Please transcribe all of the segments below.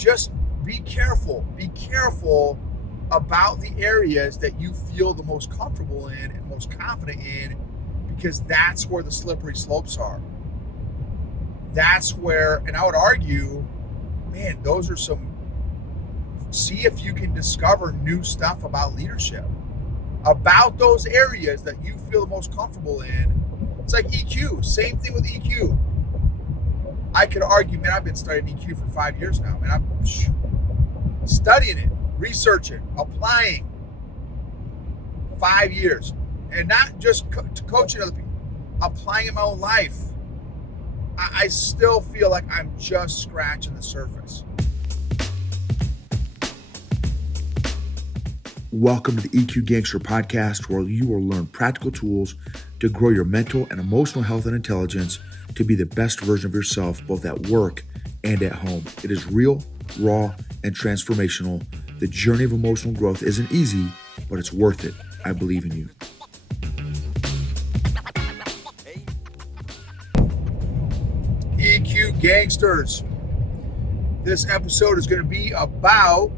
just be careful. Be careful about the areas that you feel the most comfortable in and most confident in, because that's where the slippery slopes are. That's where, and I would argue, man, those are see if you can discover new stuff about leadership, about those areas that you feel the most comfortable in. It's like EQ, same thing with EQ. I could argue, man, I've been studying EQ for 5 years now, man. I'm studying it, researching, applying. 5 years. And not just coaching other people, applying in my own life. I still feel like I'm just scratching the surface. Welcome to the EQ Gangster podcast, where you will learn practical tools to grow your mental and emotional health and intelligence to be the best version of yourself, both at work and at home. It is real, raw, and transformational. The journey of emotional growth isn't easy, but it's worth it. I believe in you. EQ Gangsters. This episode is going to be about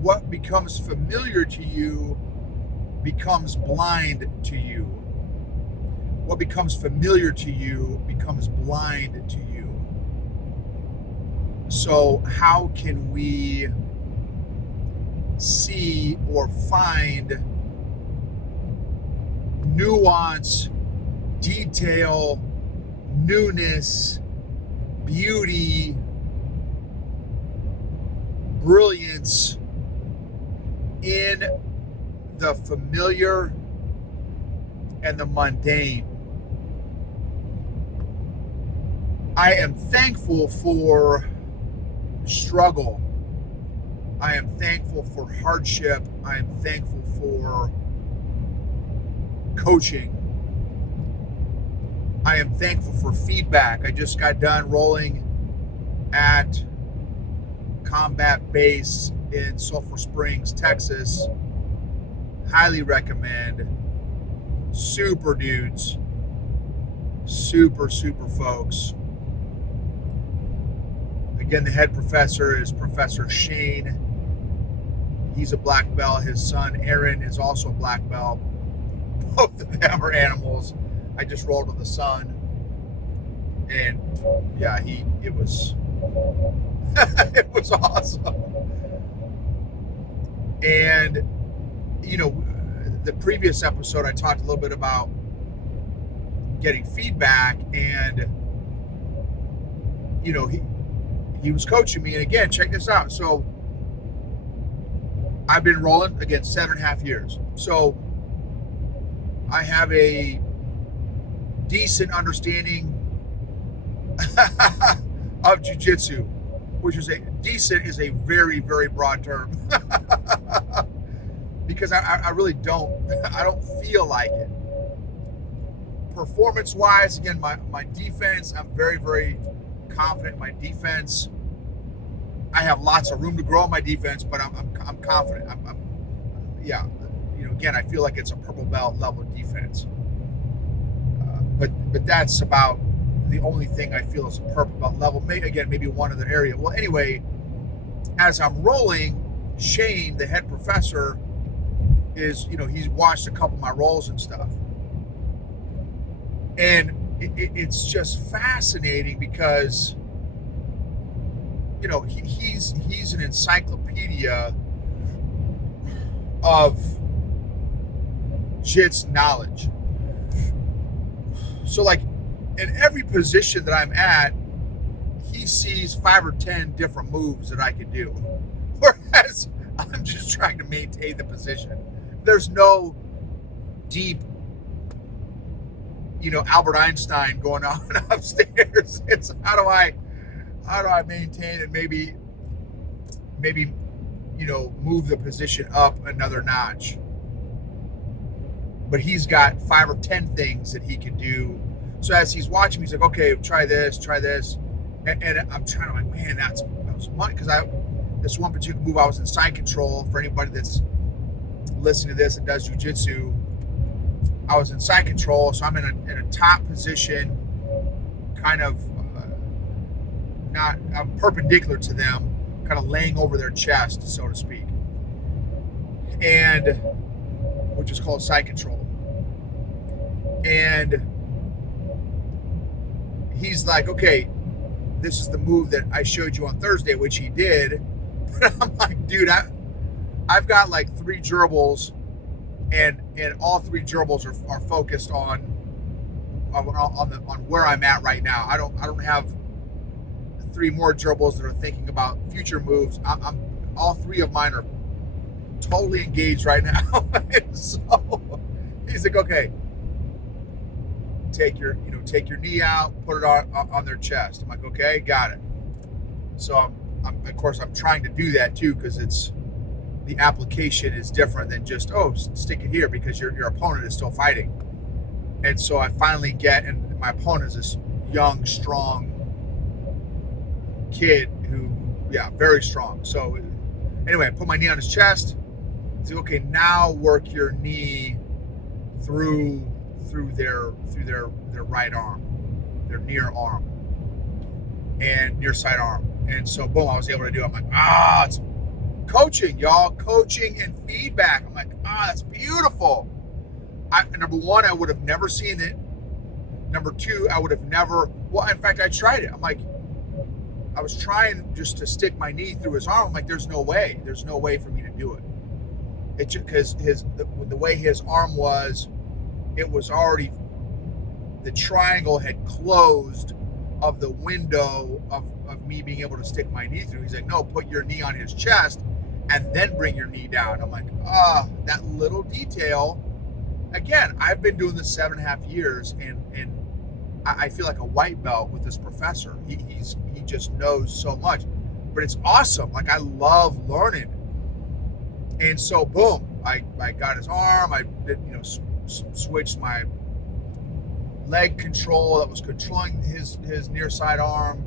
what becomes familiar to you becomes blind to you. What becomes familiar to you becomes blind to you. So how can we see or find nuance, detail, newness, beauty, brilliance in the familiar and the mundane? I am thankful for struggle. I am thankful for hardship. I am thankful for coaching. I am thankful for feedback. I just got done rolling at Combat Base in Sulphur Springs, Texas. Highly recommend. Super dudes. Super folks. Again, the head professor is Professor Shane. He's a black belt. His son, Aaron, is also a black belt. Both of them are animals. I just rolled with the son. And yeah, it was it was awesome. And, you know, the previous episode, I talked a little bit about getting feedback, and, you know, he was coaching me. And again, check this out. So I've been rolling, again, 7.5 years. So I have a decent understanding of jiu-jitsu, which is decent is a very, very broad term. Because I really don't feel like it. Performance-wise, again, my defense, I'm very, very confident in my defense. I have lots of room to grow in my defense, but I'm confident. Yeah, you know, again, I feel like it's a purple belt level defense. But that's about the only thing I feel is a purple belt level. Maybe one other area. Well, anyway, as I'm rolling, Shane, the head professor, is, you know, he's watched a couple of my rolls and stuff. And it's just fascinating because, you know, he's an encyclopedia of jits knowledge. So, like, in every position that I'm at, he sees 5 or 10 different moves that I can do. Whereas I'm just trying to maintain the position. There's no deep, you know, Albert Einstein going on upstairs. It's how do I maintain and maybe, you know, move the position up another notch. But he's got 5 or 10 things that he can do. So as he's watching me, he's like, okay, try this. And I'm trying to, like, man, that was fun. Because this one particular move, I was in side control. For anybody that's listening to this and does jiu-jitsu, I was in side control. So I'm in a top position, kind of I'm perpendicular to them, kind of laying over their chest, so to speak, and which is called side control. And he's like, okay, this is the move that I showed you on Thursday, which he did. But I'm like, dude, I've got like 3 gerbils, and all 3 gerbils are focused on where I'm at right now. I don't have 3 more gerbils that are thinking about future moves. I'm all 3 of mine are totally engaged right now. And so he's like, okay, take your knee out, put it on their chest. I'm like, okay, got it. So I'm of course I'm trying to do that too, because it's the application is different than just, oh, stick it here, because your opponent is still fighting. And so I finally get, and my opponent is this young, strong kid who, yeah, very strong. So anyway, I put my knee on his chest. He's like, okay, now work your knee through their right arm, their near arm, and near side arm. And so boom, I was able to do it. I'm like, it's coaching, y'all. Coaching and feedback. I'm like, that's beautiful. Number 1, I would have never seen it. Number 2, I would have never, well, in fact, I tried it. I'm like, I was trying just to stick my knee through his arm. I'm like, there's no way for me to do it. It just, because the way his arm was, it was already, the triangle had closed of the window of me being able to stick my knee through. He's like, no, put your knee on his chest and then bring your knee down. I'm like, that little detail. Again, I've been doing this 7.5 years, and I feel like a white belt with this professor. He just knows so much, but it's awesome. Like, I love learning. And so boom, I got his arm. I did, switched my leg control that was controlling his near side arm.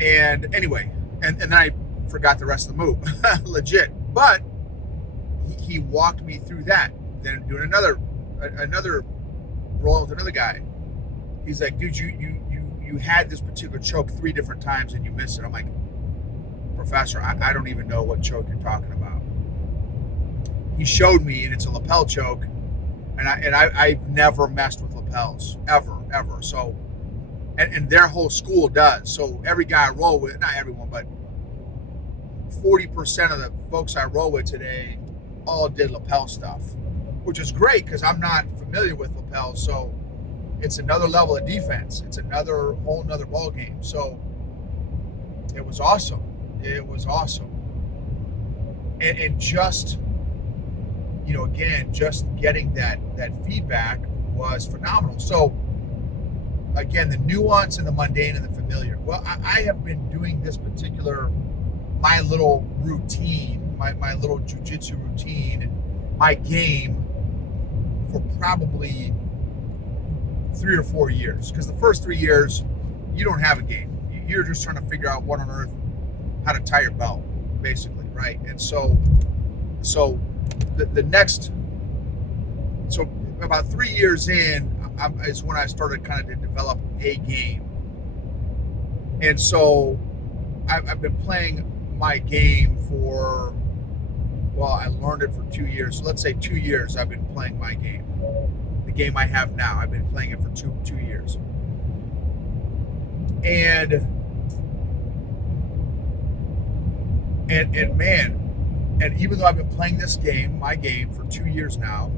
And anyway, and then I forgot the rest of the move, legit. But he walked me through that. Then doing another roll with another guy. He's like, dude, you had this particular choke 3 different times and you missed it. I'm like, professor, I don't even know what choke you're talking about. He showed me, and it's a lapel choke, and I've never messed with lapels ever. So, and their whole school does. So every guy I roll with, not everyone, but 40% of the folks I roll with today all did lapel stuff, which is great because I'm not familiar with lapels. So it's another level of defense. It's whole nother ball game. So it was awesome. And just, again, just getting that feedback was phenomenal. So again, the nuance and the mundane and the familiar. Well, I have been doing this particular, my little routine, my little jiu-jitsu routine, my game, for probably 3 or 4 years. Because the first 3 years, you don't have a game. You're just trying to figure out what on earth, how to tie your belt, basically, right? And so the next, so about 3 years in is when I started kind of to develop a game. And so I've been playing my game for, well, I learned it for 2 years. So let's say 2 years I've been playing my game. The game I have now, I've been playing it for two years. And man, and even though I've been playing this game, my game, for 2 years now,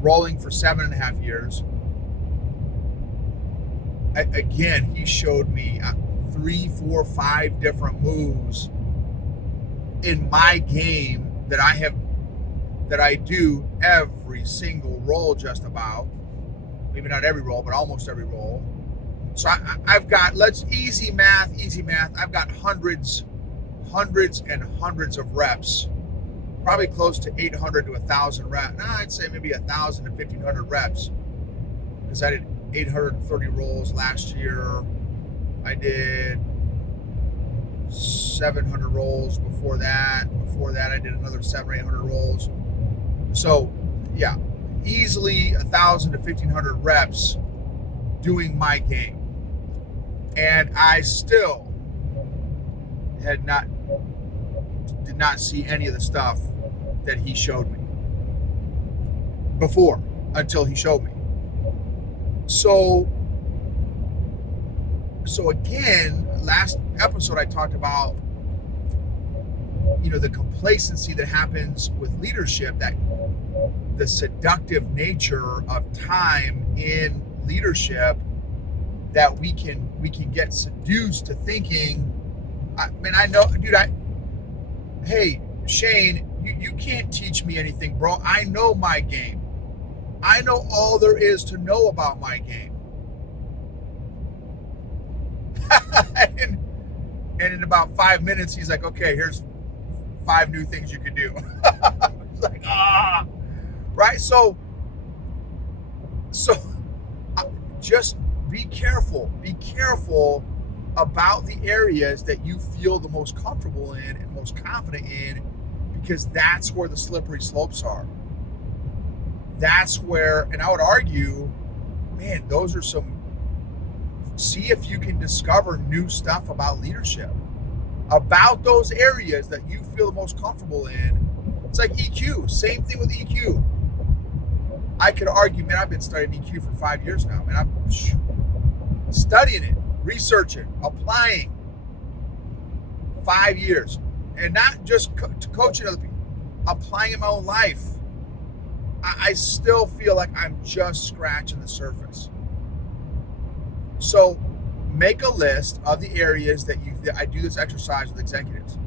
rolling for 7.5 years, again, he showed me 3, 4, 5 different moves in my game that I do every single roll, just about. Maybe not every roll, but almost every roll. So I've got, easy math. I've got hundreds and hundreds of reps, probably close to 800 to 1,000 reps. No, I'd say maybe 1,000 to 1,500 reps, because I did 830 rolls last year. I did 700 rolls before that. Before that, I did another 700 or 800 rolls. So, yeah, easily 1,000 to 1,500 reps doing my game. And I still did not see any of the stuff that he showed me before until he showed me. So again, last episode I talked about, the complacency that happens with leadership, that the seductive nature of time in leadership, that we can get seduced to thinking, I know, dude, hey, Shane, you can't teach me anything, bro. I know my game. I know all there is to know about my game. and in about 5 minutes, he's like, okay, here's 5 new things you could do. It's like, right? So just be careful. Be careful about the areas that you feel the most comfortable in and most confident in, because that's where the slippery slopes are. That's where, and I would argue, man, those are see if you can discover new stuff about leadership, about those areas that you feel the most comfortable in. It's like EQ, same thing with EQ. I could argue, man, I've been studying EQ for 5 years now, man. I'm studying it, researching, applying. 5 years. And not just coaching other people, applying in my own life. I still feel like I'm just scratching the surface. So make a list of the areas that I do this exercise with executives,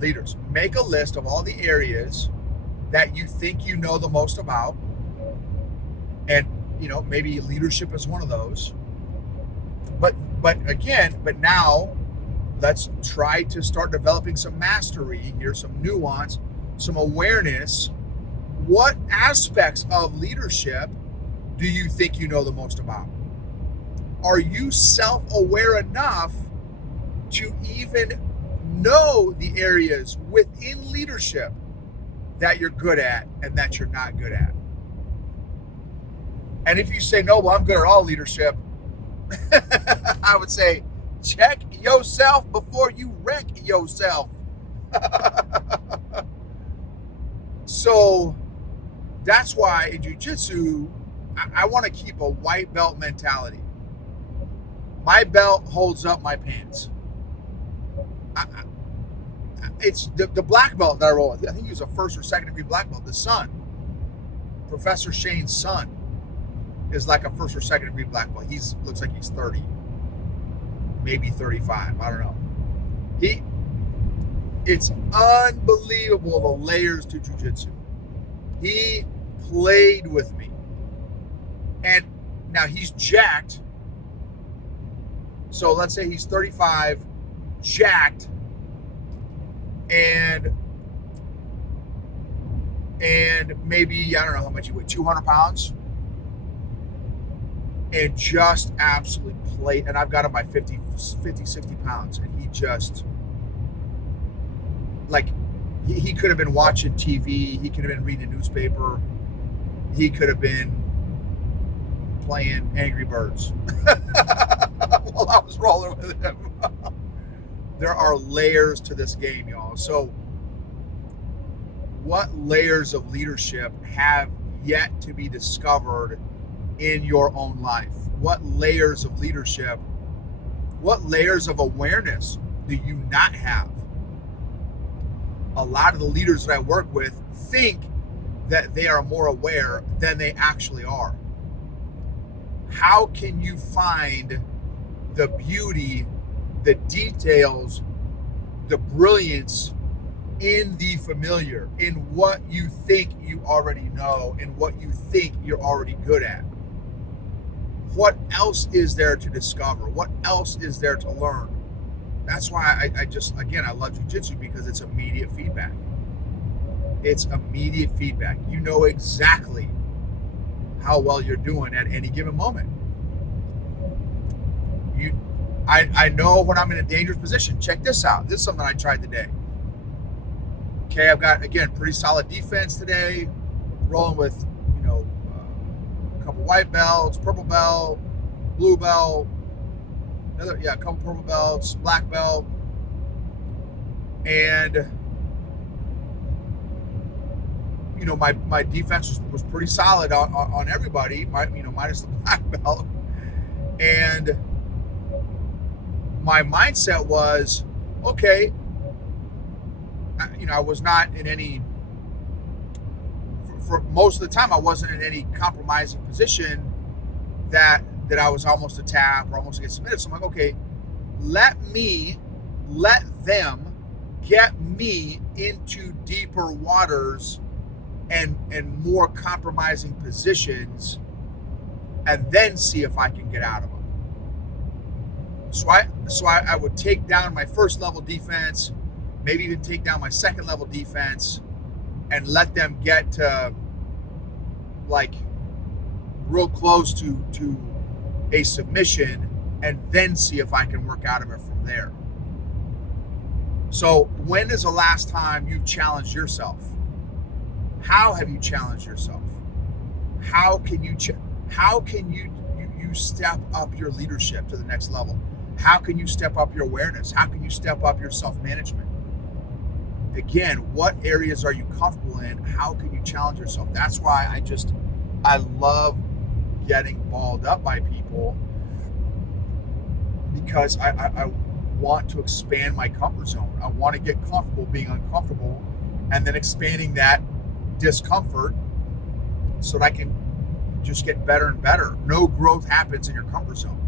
leaders. Make a list of all the areas that you think you know the most about. And, maybe leadership is one of those. But now let's try to start developing some mastery here, some nuance, some awareness. What aspects of leadership do you think you know the most about? Are you self-aware enough to even know the areas within leadership that you're good at and that you're not good at? And if you say, no, well, I'm good at all leadership, I would say, check yourself before you wreck yourself. So that's why in jiu-jitsu, I want to keep a white belt mentality. My belt holds up my pants. It's the black belt that I roll with. I think he was a first or second degree black belt. The son, Professor Shane's son, is like a first or second degree black belt. Looks like he's 30, maybe 35. I don't know. It's unbelievable the layers to jiu-jitsu. He played with me. And now he's jacked. So let's say he's 35, jacked, and maybe, I don't know how much he weighed, 200 pounds, and just absolutely played. And I've got him by 50, 60 pounds, and he just, like, he could have been watching TV, he could have been reading a newspaper, he could have been playing Angry Birds while I was rolling with him. There are layers to this game, y'all. So what layers of leadership have yet to be discovered in your own life? What layers of leadership, what layers of awareness do you not have? A lot of the leaders that I work with think that they are more aware than they actually are. How can you find the beauty, the details, the brilliance in the familiar, in what you think you already know, in what you think you're already good at? What else is there to discover? What else is there to learn? That's why I love jiu-jitsu, because it's immediate feedback. It's immediate feedback. You know exactly how well you're doing at any given moment. I know when I'm in a dangerous position. Check this out. This is something I tried today. Okay, I've got, again, pretty solid defense today. Rolling with, a couple white belts, purple belt, blue belt, a couple purple belts, black belt. And my defense was pretty solid on everybody, minus the black belt. And my mindset was, okay, I was not in any, for most of the time, I wasn't in any compromising position that I was almost a tap or almost get submitted. So I'm like, okay, let them get me into deeper waters and more compromising positions, and then see if I can get out of them. So I would take down my first level defense, maybe even take down my second level defense, and let them get to like real close to a submission, and then see if I can work out of it from there. So when is the last time you've challenged yourself? How have you challenged yourself? How can you step up your leadership to the next level? How can you step up your awareness? How can you step up your self-management? Again, what areas are you comfortable in? How can you challenge yourself? That's why I love getting balled up by people, because I want to expand my comfort zone. I want to get comfortable being uncomfortable, and then expanding that discomfort so that I can just get better and better. No growth happens in your comfort zone.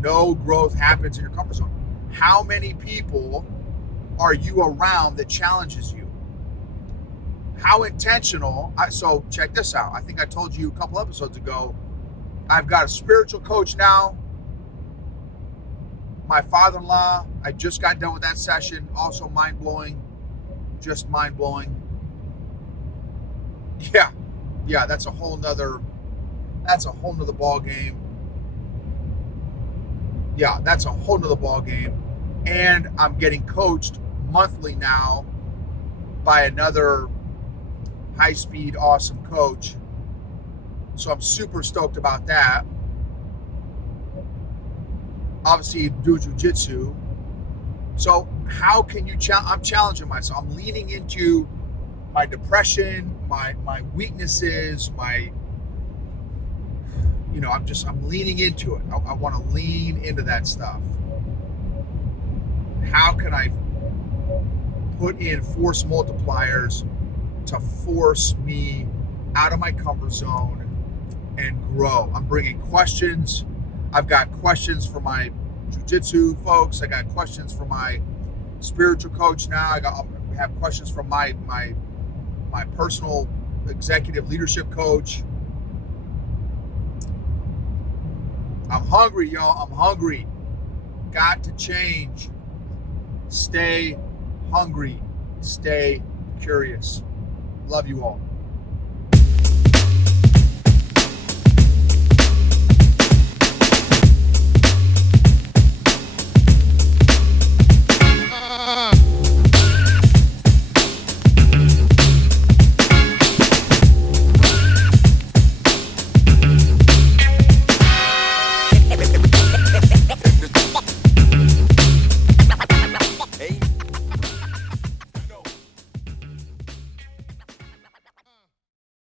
No growth happens in your comfort zone. How many people are you around that challenges you? How intentional? So check this out. I think I told you a couple episodes ago, I've got a spiritual coach now. My father-in-law, I just got done with that session. Also mind-blowing. Just mind-blowing. Yeah, that's a whole nother ball game. Yeah, that's a whole nother ball game. And I'm getting coached monthly now by another high-speed, awesome coach. So I'm super stoked about that. Obviously, do jiu-jitsu. So how can you I'm challenging myself. I'm leaning into my depression, my weaknesses, I'm leaning into it. I want to lean into that stuff. How can I put in force multipliers to force me out of my comfort zone and grow? I'm bringing questions. I've got questions for my jiu-jitsu folks. I got questions for my spiritual coach now. I have questions from my personal executive leadership coach. I'm hungry, y'all. I'm hungry. Got to change. Stay hungry. Stay curious. Love you all.